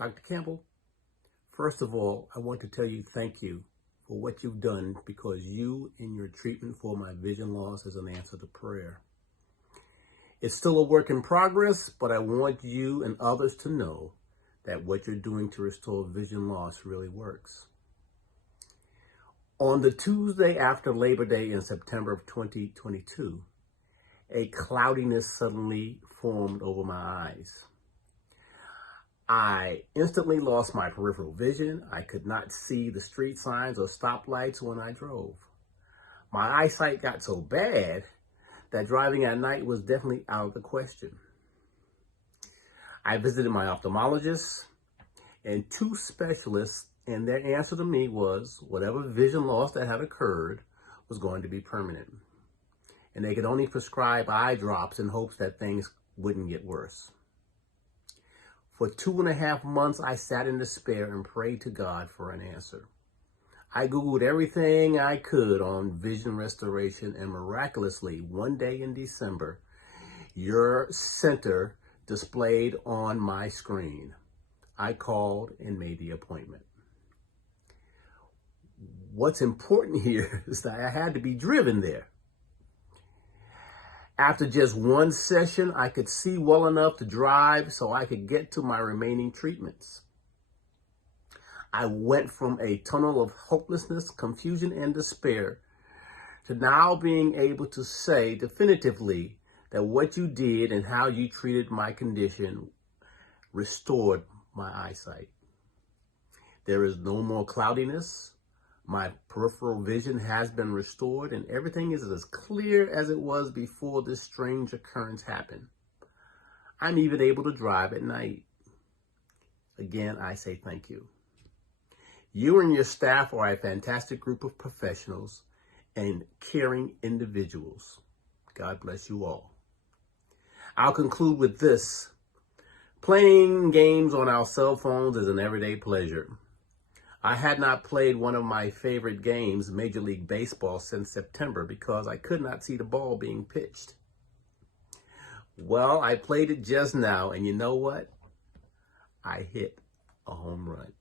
Dr. Campbell, first of all, I want to tell you thank you for what you've done, because you and your treatment for my vision loss is an answer to prayer. It's still a work in progress, but I want you and others to know that what you're doing to restore vision loss really works. On the Tuesday after Labor Day in September of 2022, a cloudiness suddenly formed over my eyes. I instantly lost my peripheral vision. I could not see the street signs or stoplights when I drove. My eyesight got so bad that driving at night was definitely out of the question. I visited my ophthalmologist and two specialists, and their answer to me was whatever vision loss that had occurred was going to be permanent. And they could only prescribe eye drops in hopes that things wouldn't get worse. For 2.5 months, I sat in despair and prayed to God for an answer. I Googled everything I could on vision restoration, and miraculously, one day in December, your center displayed on my screen. I called and made the appointment. What's important here is that I had to be driven there. After just one session, I could see well enough to drive so I could get to my remaining treatments. I went from a tunnel of hopelessness, confusion, and despair to now being able to say definitively that what you did and how you treated my condition restored my eyesight. There is no more cloudiness. My peripheral vision has been restored, and everything is as clear as it was before this strange occurrence happened. I'm even able to drive at night. Again, I say thank you. You and your staff are a fantastic group of professionals and caring individuals. God bless you all. I'll conclude with this. Playing games on our cell phones is an everyday pleasure. I had not played one of my favorite games, Major League Baseball, since September because I could not see the ball being pitched. Well, I played it just now, and you know what? I hit a home run.